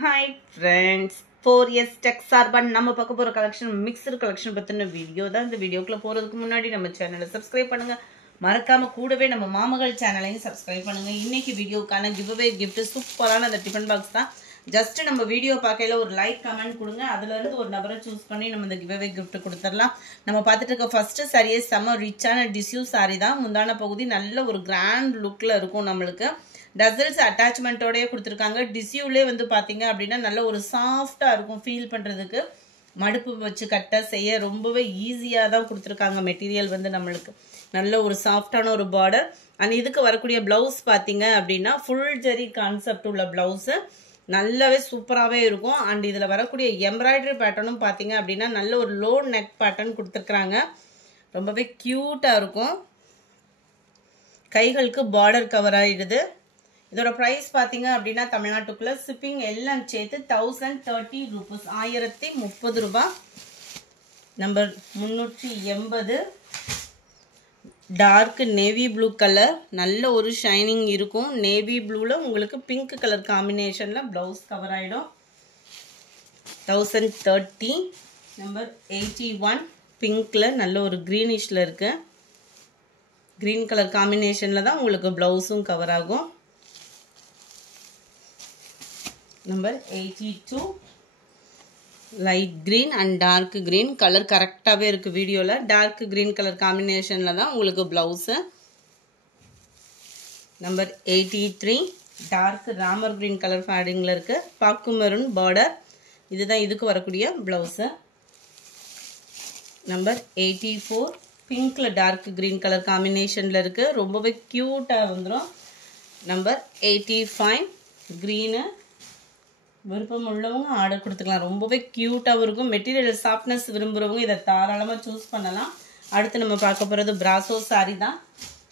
Hi friends, 4S Tech சார்பாக நம்ம பார்க்க போகிற கலெக்ஷன் மிக்சர் கலெக்ஷன் பற்றின வீடியோ தான். இந்த வீடியோக்குள்ளே போகிறதுக்கு முன்னாடி நம்ம சேனலை சப்ஸ்கிரைப் பண்ணுங்கள். மறக்காமல் கூடவே நம்ம மாமகள் சேனலையும் சப்ஸ்கிரைப் பண்ணுங்கள். இன்றைக்கி வீடியோக்கான கிவ்அவே கிஃப்ட் சூப்பரான அந்த டிஃபன் பாக்ஸ் தான். ஜஸ்ட் நம்ம வீடியோ பார்க்கையில் ஒரு லைக் கமெண்ட் கொடுங்க, அதுலேருந்து ஒரு நபரை சூஸ் பண்ணி நம்ம இந்த கிவ்அவே கிஃப்ட் கொடுத்துடலாம். நம்ம பார்த்துட்டு இருக்க ஃபஸ்ட்டு சாரியே செம்ம ரிச்சான டிஷ்யூ சாரி தான். முந்தான பகுதி நல்ல ஒரு கிராண்ட் லுக்கில் இருக்கும். நம்மளுக்கு டசல்ஸ் அட்டாச்மெண்ட்டோடய கொடுத்துருக்காங்க. டிஷ்யூலே வந்து பார்த்தீங்க அப்படின்னா நல்ல ஒரு சாஃப்டாக இருக்கும். ஃபீல் பண்ணுறதுக்கு மடுப்பு வச்சு கட்ட செய்ய ரொம்பவே ஈஸியாக தான் கொடுத்துருக்காங்க. மெட்டீரியல் வந்து நம்மளுக்கு நல்ல ஒரு சாஃப்டான ஒரு பார்டர். அண்ட் இதுக்கு வரக்கூடிய ப்ளவுஸ் பார்த்தீங்க அப்படின்னா ஃபுல் ஜெரி கான்செப்ட் உள்ள ப்ளவுஸு நல்லாவே சூப்பராகவே இருக்கும். அண்ட் இதில் வரக்கூடிய எம்ப்ராய்டரி பேட்டர்னும் பார்த்தீங்க அப்படின்னா நல்ல ஒரு லோ நெக் பேட்டர்ன் கொடுத்துருக்குறாங்க. ரொம்பவே க்யூட்டாக இருக்கும். கைகளுக்கு பார்டர் கவர் ஆகிடுது. இதோட ப்ரைஸ் பார்த்தீங்க அப்படின்னா தமிழ்நாட்டுக்குள்ளே ஷிப்பிங் எல்லாம் சேர்த்து 1030 ரூபீஸ், 1030 ரூபா. Number 380 dark navy blue colour, நல்ல ஒரு ஷைனிங் இருக்கும். நேவி ப்ளூவில் உங்களுக்கு பிங்க் கலர் காம்பினேஷனில் ப்ளவுஸ் கவர் ஆகிடும். 1030. நம்பர் 81 பிங்க்கில் நல்ல ஒரு க்ரீனிஷில் இருக்கு. க்ரீன் கலர் காம்பினேஷனில் தான் உங்களுக்கு ப்ளவுஸும் கவர் ஆகும். Number 82 light green and dark green colour கரெக்டாகவே இருக்குது. வீடியோவில் டார்க் க்ரீன் கலர் காம்பினேஷனில் தான் உங்களுக்கு ப்ளவுஸு. நம்பர் 83 டார்க் ராமர் க்ரீன் கலர் ஃபேடிங்கில் இருக்குது. பாக்கு மெரூன் பார்டர், இதுதான் இதுக்கு வரக்கூடிய ப்ளவுஸு. நம்பர் 84 பிங்க்கில் டார்க் க்ரீன் கலர் காம்பினேஷனில் இருக்குது. ரொம்பவே க்யூட்டாக வந்துடும். நம்பர் 85 க்ரீனு, விருப்பம் உள்ளவங்க ஆர்டர் கொடுத்துக்கலாம். ரொம்பவே க்யூட்டாகவும் இருக்கும். மெட்டீரியல் சாஃப்ட்னஸ் விரும்புகிறவங்க இதை தாராளமாக சூஸ் பண்ணலாம். அடுத்து நம்ம பார்க்க போகிறது பிராசோ சாரீ தான்.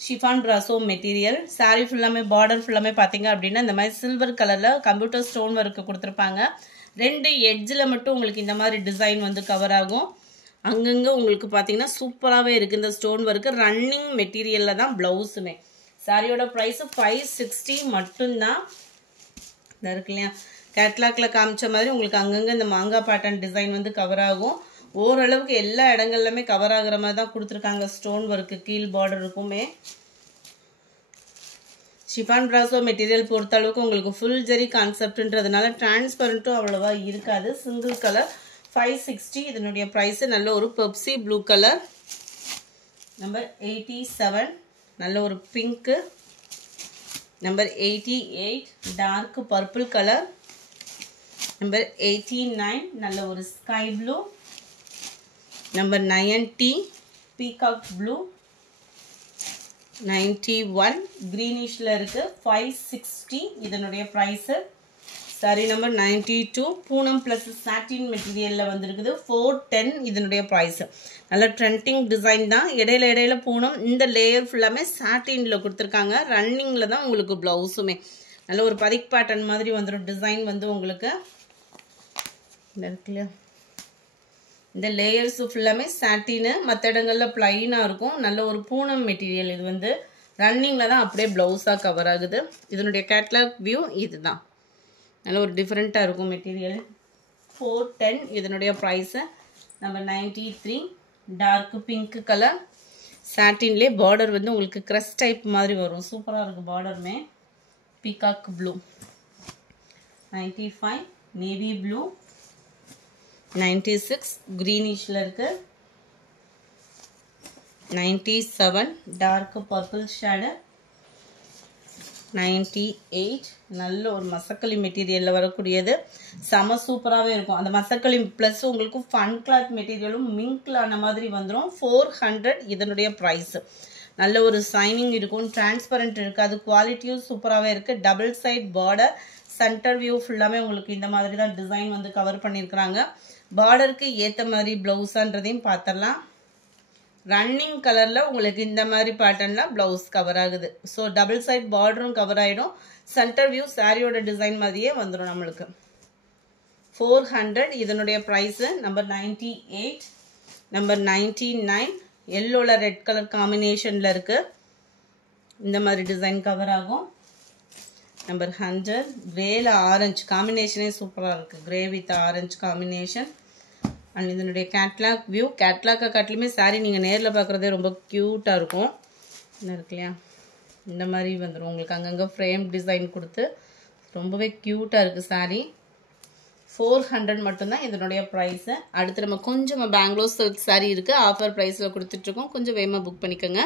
Chiffon brasso material. சாரீ ஃபுல்லாமே பார்டர் ஃபுல்லாமே பார்த்தீங்க அப்படின்னா இந்த மாதிரி சில்வர் கலரில் கம்ப்யூட்டர் ஸ்டோன் ஒர்க்கு கொடுத்துருப்பாங்க. 2 எட்ஜில் மட்டும் உங்களுக்கு இந்த மாதிரி டிசைன் வந்து கவர் ஆகும். அங்கங்கே உங்களுக்கு பார்த்தீங்கன்னா சூப்பராகவே இருக்குது இந்த ஸ்டோன் ஒர்க்கு. ரன்னிங் மெட்டீரியலில் தான் ப்ளவுஸுமே. சாரியோட ப்ரைஸு 560 மட்டும்தான். இதாக இருக்கு இல்லையா, கேட்லாக்ல காமிச்ச மாதிரி உங்களுக்கு அங்கங்கே இந்த மாங்காய் பேட்டர்ன் டிசைன் வந்து கவர் ஆகும். ஓரளவுக்கு எல்லா இடங்கள்லையுமே கவர் ஆகுற மாதிரி தான் கொடுத்துருக்காங்க. ஸ்டோன் ஒர்க்கு கீழ் பார்டர் இருக்குமே. ஷிஃபான் பிராசோ மெட்டீரியல் பொறுத்த அளவுக்கு உங்களுக்கு ஃபுல் ஜெரி கான்செப்ட்ன்றதுனால டிரான்ஸ்பரண்ட்டும் அவ்வளோவா இருக்காது. Single colour 560. இதனுடைய ப்ரைஸு நல்ல ஒரு பெப்சி ப்ளூ கலர். நம்பர் 87 நல்ல ஒரு pink. Number 88 dark purple colour. Number 89 நல்ல ஒரு sky blue. Number 90 peacock blue. 91 க்ரீனிஷில் இருக்குது. 560 இதனுடைய price. Sari number 92 Poonam plus satin மெட்டீரியலில் வந்துருக்குது. 410 இதனுடைய ப்ரைஸு. நல்ல ட்ரெண்டிங் டிசைன் தான். இடையில பூனம். இந்த லேயர் ஃபுல்லாமே சாட்டினில் கொடுத்துருக்காங்க. ரன்னிங்கில் தான் உங்களுக்கு ப்ளவுஸுமே நல்ல ஒரு பதிக் பேட்டர்ன் மாதிரி வந்துடும். டிசைன் வந்து உங்களுக்கு இருக்குல்லையா, இந்த லேயர்ஸ் ஃபுல்லாமே சாட்டின்னு, மற்ற இடங்களில் ப்ளைனாக இருக்கும். நல்ல ஒரு பூனம் மெட்டீரியல். இது வந்து ரன்னிங்கில் தான் அப்படியே ப்ளவுஸாக கவர் ஆகுது. இதனுடைய கேட்லாக் வியூ இது தான். நல்ல ஒரு டிஃப்ரெண்ட்டாக இருக்கும் மெட்டீரியல். 410 இதனுடைய price. Number 93 dark pink colour. சாட்டின்லே பார்டர் வந்து உங்களுக்கு க்ரஷ் டைப் மாதிரி வரும். சூப்பராக இருக்குது பார்டருமே. Peacock blue. 95 navy blue. 96 க்ரீனிஷில் இருக்குது. 97 டார்க் பர்பிள் ஷேடு. 98 நல்ல ஒரு மசக்களி மெட்டீரியலில் வரக்கூடியது. செம சூப்பராகவே இருக்கும். அந்த மசக்களி ப்ளஸ் உங்களுக்கு ஃபன் கிளாத் மெட்டீரியலும் மிங்க்ல ஆன மாதிரி வந்துடும். 400 இதனுடைய ப்ரைஸு. நல்ல ஒரு ஷைனிங் இருக்கும். டிரான்ஸ்பரண்ட் இருக்காது. குவாலிட்டியும் சூப்பராகவே இருக்குது. Double side border. Centre view ஃபுல்லாமே உங்களுக்கு இந்த மாதிரி தான் டிசைன் வந்து கவர் பண்ணியிருக்கிறாங்க. பார்டருக்கு ஏற்ற மாதிரி ப்ளவுஸான்றதையும் பார்த்துடலாம். ரன்னிங் கலரில் உங்களுக்கு இந்த மாதிரி பேட்டர்னில் ப்ளவுஸ் கவர் ஆகுது. ஸோ டபுள் சைட் பார்டரும் கவர் ஆகிடும். சென்டர் வியூ சாரியோட டிசைன் மாதிரியே வந்துடும் நம்மளுக்கு. 400 இதனுடைய ப்ரைஸு. நம்பர் 98 நம்பர் 99 எல்லோவில் ரெட் கலர் காம்பினேஷனில் இருக்குது. இந்த மாதிரி டிசைன் கவர் ஆகும். நம்பர் 100 கிரேல ஆரஞ்சு காம்பினேஷனே சூப்பராக இருக்குது. Grey with orange combination. And இதனுடைய கேட்லாக் வியூ. கேட்லாக்கை காட்டிலுமே சாரீ நீங்கள் நேரில் பார்க்குறதே ரொம்ப க்யூட்டாக இருக்கும். என்ன இருக்கு இல்லையா, இந்த மாதிரி வந்துடும் உங்களுக்கு. அங்கங்கே ஃப்ரேம் டிசைன் கொடுத்து ரொம்பவே க்யூட்டாக இருக்குது சாரீ. 400 மட்டும்தான் இதனுடைய ப்ரைஸு. அடுத்து நம்ம கொஞ்சம் பெங்களூர் சில்க் சாரீ இருக்குது, ஆஃபர் ப்ரைஸில் கொடுத்துட்ருக்கோம். கொஞ்சம் வேகமாக புக் பண்ணிக்கோங்க.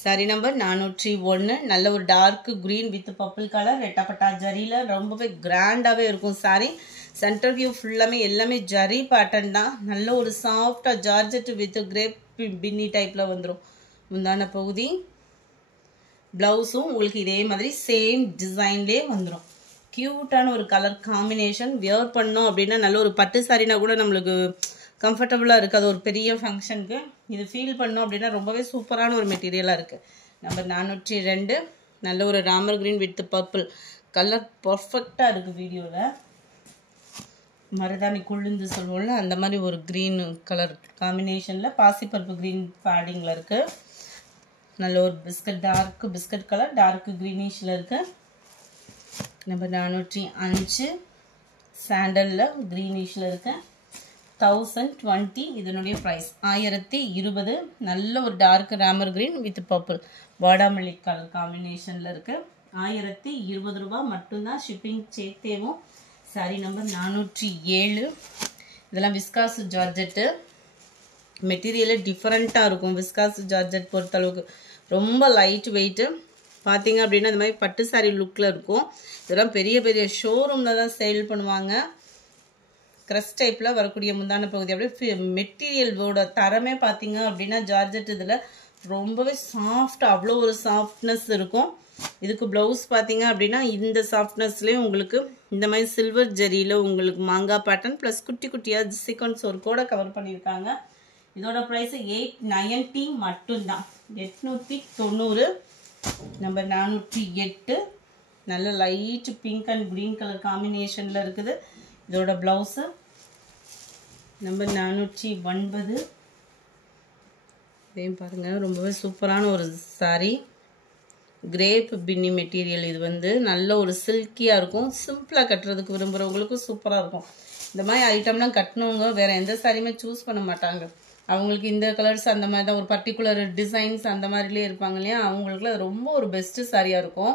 சாரி நம்பர் 401. நல்ல ஒரு dark green with purple colour ரெட்டப்பட்டா ஜரியில் ரொம்பவே கிராண்டாகவே இருக்கும் சாரீ. சென்டர் வியூ ஃபுல்லாமே எல்லாமே ஜரி பேட்டர்ன் தான். நல்ல ஒரு சாஃப்டாக ஜார்ஜெட் வித் கிரேப் பின்னி டைப்பில் வந்துடும். முந்தான பகுதி ப்ளவுஸும் உங்களுக்கு இதே மாதிரி சேம் டிசைன்லேயே வந்துடும். க்யூட்டான ஒரு கலர் காம்பினேஷன். வியர் பண்ணோம் அப்படின்னா நல்ல ஒரு பட்டு சாரினா கூட நம்மளுக்கு கம்ஃபர்டபுளாக இருக்குது. அது ஒரு பெரிய ஃபங்க்ஷனுக்கு இது ஃபீல் பண்ணோம் அப்படின்னா ரொம்பவே சூப்பரான ஒரு மெட்டீரியலாக இருக்குது. நம்பர் 402. நல்ல ஒரு Ramar green with purple colour பர்ஃபெக்டாக இருக்குது. வீடியோவில் மருதாணி கொழுந்து சொல்லுவோம்ல அந்த மாதிரி ஒரு க்ரீன் கலர் காம்பினேஷனில் பாசிப்பருப்பு க்ரீன் பேடிங்கில் இருக்குது. நல்ல ஒரு biscuit dark biscuit colour dark க்ரீனிஷில் இருக்குது. நம்பர் 405 சாண்டலில் க்ரீனிஷில் இருக்குது. 1020 இதனுடைய ப்ரைஸ் 1020. நல்ல ஒரு டார்க் ராமர் கிரீன் வித் பர்பிள் வாடாமல்லி கலர் காம்பினேஷனில் இருக்குது. 1020 ரூபா மட்டும்தான். ஷிப்பிங் சேர்த்தேவும். சாரி நம்பர் 407. இதெல்லாம் விஸ்காஸ் ஜார்ஜெட்டு மெட்டீரியலே டிஃப்ரெண்ட்டாக இருக்கும். விஸ்காஸ் ஜார்ஜெட் பொறுத்தளவுக்கு ரொம்ப லைட் வெயிட்டு. பார்த்தீங்க அப்படின்னா இந்த மாதிரி பட்டு சாரி லுக்கில் இருக்கும். இதெல்லாம் பெரிய பெரிய ஷோரூமில் தான் சேல் பண்ணுவாங்க. க்ரஸ் டைப்பில் வரக்கூடிய முந்தான பகுதி அப்படியே மெட்டீரியலோட தரமே பார்த்தீங்க அப்படின்னா ஜார்ஜெட் இதில் ரொம்பவே சாஃப்டாக அவ்வளோ ஒரு சாஃப்ட்னஸ் இருக்கும். இதுக்கு ப்ளவுஸ் பார்த்தீங்க அப்படின்னா இந்த சாஃப்ட்னஸ்லேயே உங்களுக்கு இந்த மாதிரி சில்வர் ஜரியில் உங்களுக்கு மாங்காய் பேட்டர்ன் ப்ளஸ் குட்டி குட்டியாக சீக்வன்ஸ் ஒரு கூட கவர் பண்ணியிருக்காங்க. இதோட ப்ரைஸு 890 மட்டும்தான். 890. நம்பர் 408. நல்ல light pink and green colour காம்பினேஷனில் இருக்குது. இதோட ப்ளவுஸு நம்பர் 409. இதையும் பாருங்கள் ரொம்பவே சூப்பரான ஒரு சாரீ. கிரேப் பின்னி மெட்டீரியல். இது வந்து நல்ல ஒரு சில்கியாக இருக்கும். சிம்பிளாக கட்டுறதுக்கு விரும்புகிறவங்களுக்கும் சூப்பராக இருக்கும். இந்த மாதிரி ஐட்டம்லாம் கட்டினவங்க வேறு எந்த சாரியுமே சூஸ் பண்ண மாட்டாங்க. அவங்களுக்கு இந்த கலர்ஸ் அந்த மாதிரி தான் ஒரு பர்டிகுலர் டிசைன்ஸ் அந்த மாதிரிலே இருப்பாங்க இல்லையா, அவங்களுக்குலாம் ரொம்ப ஒரு பெஸ்ட்டு சாரியாக இருக்கும்.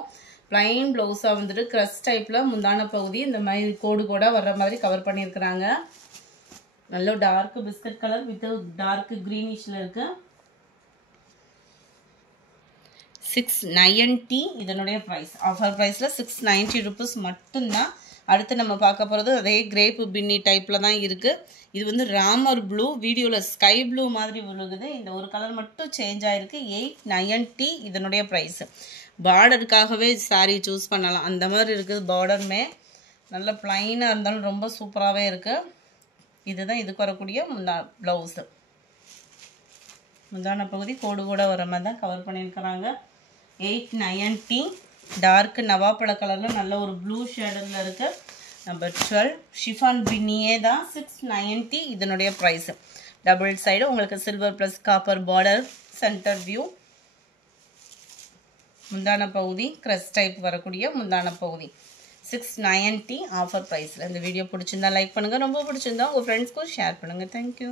ப்ளைன் ப்ளவுஸாக வந்துட்டு க்ரஸ் டைப்பில் முந்தான பகுதி இந்த மாதிரி கோடு கோடாக வர்ற மாதிரி கவர் பண்ணியிருக்கிறாங்க. நல்ல dark biscuit colour with dark க்ரீனிஷில் இருக்குது. 690 இதனுடைய ப்ரைஸ். ஆஃபர் ப்ரைஸில் 690 ருபீஸ் மட்டும்தான். அடுத்து நம்ம பார்க்க போகிறது அதே கிரேப் பின்னி டைப்பில் தான் இருக்குது. இது வந்து ராமர் ப்ளூ. வீடியோவில் ஸ்கை ப்ளூ மாதிரி விழுகுது. இந்த ஒரு கலர் மட்டும் சேஞ்ச் ஆகிருக்கு. 890 இதனுடைய ப்ரைஸு. பார்டருக்காகவே சாரீ சூஸ் பண்ணலாம் அந்த மாதிரி இருக்குது. பார்டருமே நல்ல ப்ளைனாக இருந்தாலும் ரொம்ப சூப்பராகவே இருக்குது. இதுதான் இதுக்கு வரக்கூடிய ப்ளவுஸு. முந்தான பகுதி கோடு கூட வர மாதிரி தான் கவர் பண்ணியிருக்கிறாங்க. 890. டார்க் நவாப்பழ கலரில் நல்ல ஒரு ப்ளூ ஷேடரில் இருக்குது. நம்பர் 12 ஷிஃபான் பின்னியே தான். 690 இதனுடைய ப்ரைஸு. டபுள் சைடு உங்களுக்கு silver plus copper border. Centre view. முந்தான பகுதி க்ரஸ் டைப் வரக்கூடிய முந்தான பகுதி. 690 ஆஃபர் ப்ரைஸில். இந்த வீடியோ பிடிச்சிருந்தா லைக் பண்ணுங்கள். ரொம்ப பிடிச்சிருந்தா உங்கள் ஃப்ரெண்ட்ஸ்க்கும் ஷேர் பண்ணுங்கள். தேங்க்யூ.